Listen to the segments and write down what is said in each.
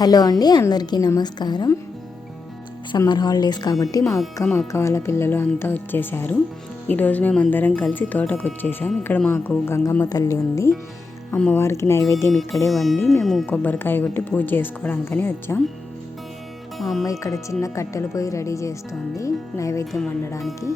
Hello అండి, అందరికీ నమస్కారం. సమ్మర్ హాలిడేస్ కాబట్టి మా అక్క వాళ్ళ పిల్లలు అంతా వచ్చేసారు. ఈరోజు మేము అందరం కలిసి తోటకు వచ్చేసాం. ఇక్కడ మాకు గంగమ్మ తల్లి ఉంది. అమ్మవారికి నైవేద్యం ఇక్కడే వండి మేము కొబ్బరికాయ కొట్టి పూజ చేసుకోవడానికని వచ్చాం. మా అమ్మ ఇక్కడ చిన్న కట్టెల పొయ్యి రెడీ చేస్తోంది నైవేద్యం వండడానికి.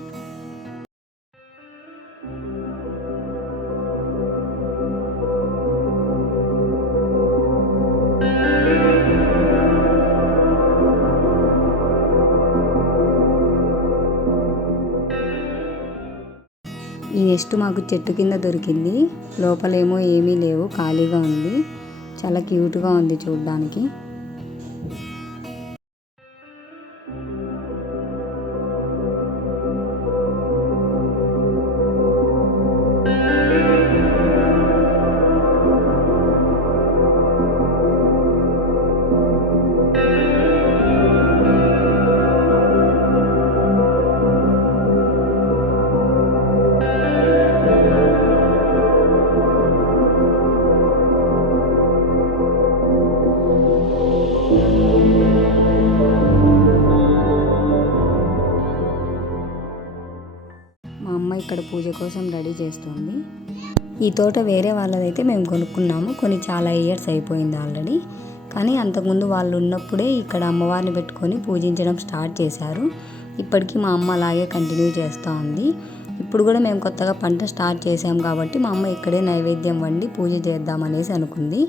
ఈ నెస్ట్ మాకు చెట్టు కింద దొరికింది. లోపలేమో ఏమీ లేవు, ఖాళీగా ఉంది. చాలా క్యూట్గా ఉంది చూడడానికి. మా అమ్మ ఇక్కడ పూజ కోసం రెడీ చేస్తుంది. ఈ తోట వేరే వాళ్ళదైతే మేము కొనుక్కున్నాము. చాలా ఇయర్స్ అయిపోయింది ఆల్రెడీ. కానీ అంతకుముందు వాళ్ళు ఉన్నప్పుడే ఇక్కడ అమ్మవారిని పెట్టుకొని పూజించడం స్టార్ట్ చేశారు. ఇప్పటికీ మా అమ్మ అలాగే కంటిన్యూ చేస్తూ ఉంది. ఇప్పుడు కూడా మేము కొత్తగా పంట స్టార్ట్ చేసాం కాబట్టి మా అమ్మ ఇక్కడే నైవేద్యం వండి పూజ చేద్దామనేసి అనుకుంది.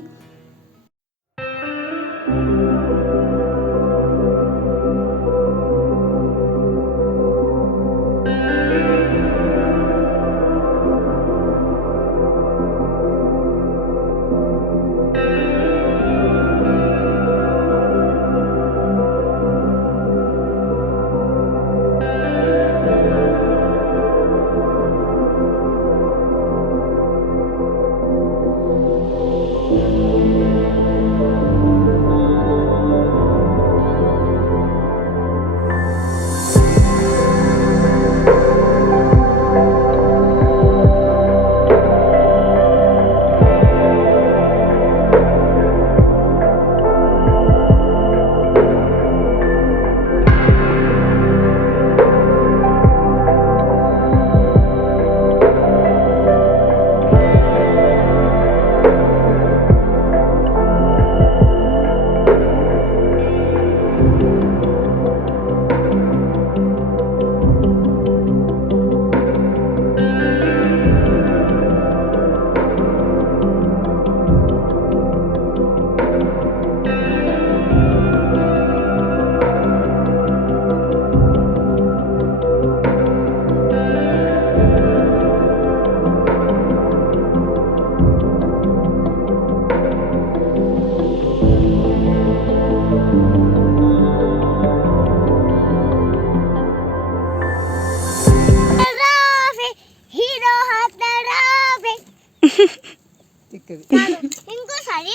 ఇంకోసారి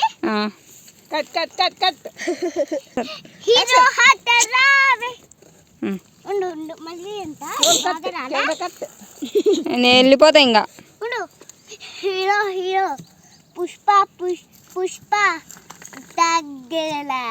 cut cut cut cut hero hot రావే ఉండు ఉండు మళ్ళీ ఎంత కట్ నేను వెళ్ళిపోతా ఇంకా ఉండు. హీరో హీరో పుష్ప పుష్ప తగ్గలా.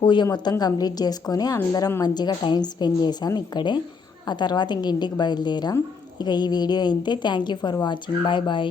పూజ మొత్తం కంప్లీట్ చేసుకొని అందరం మంచిగా టైం స్పెండ్ చేసాం ఇక్కడే. ఆ తర్వాత ఇంక ఇంటికి బయలుదేరాం. ఇక ఈ వీడియో అయితే thank you for watching. Bye bye.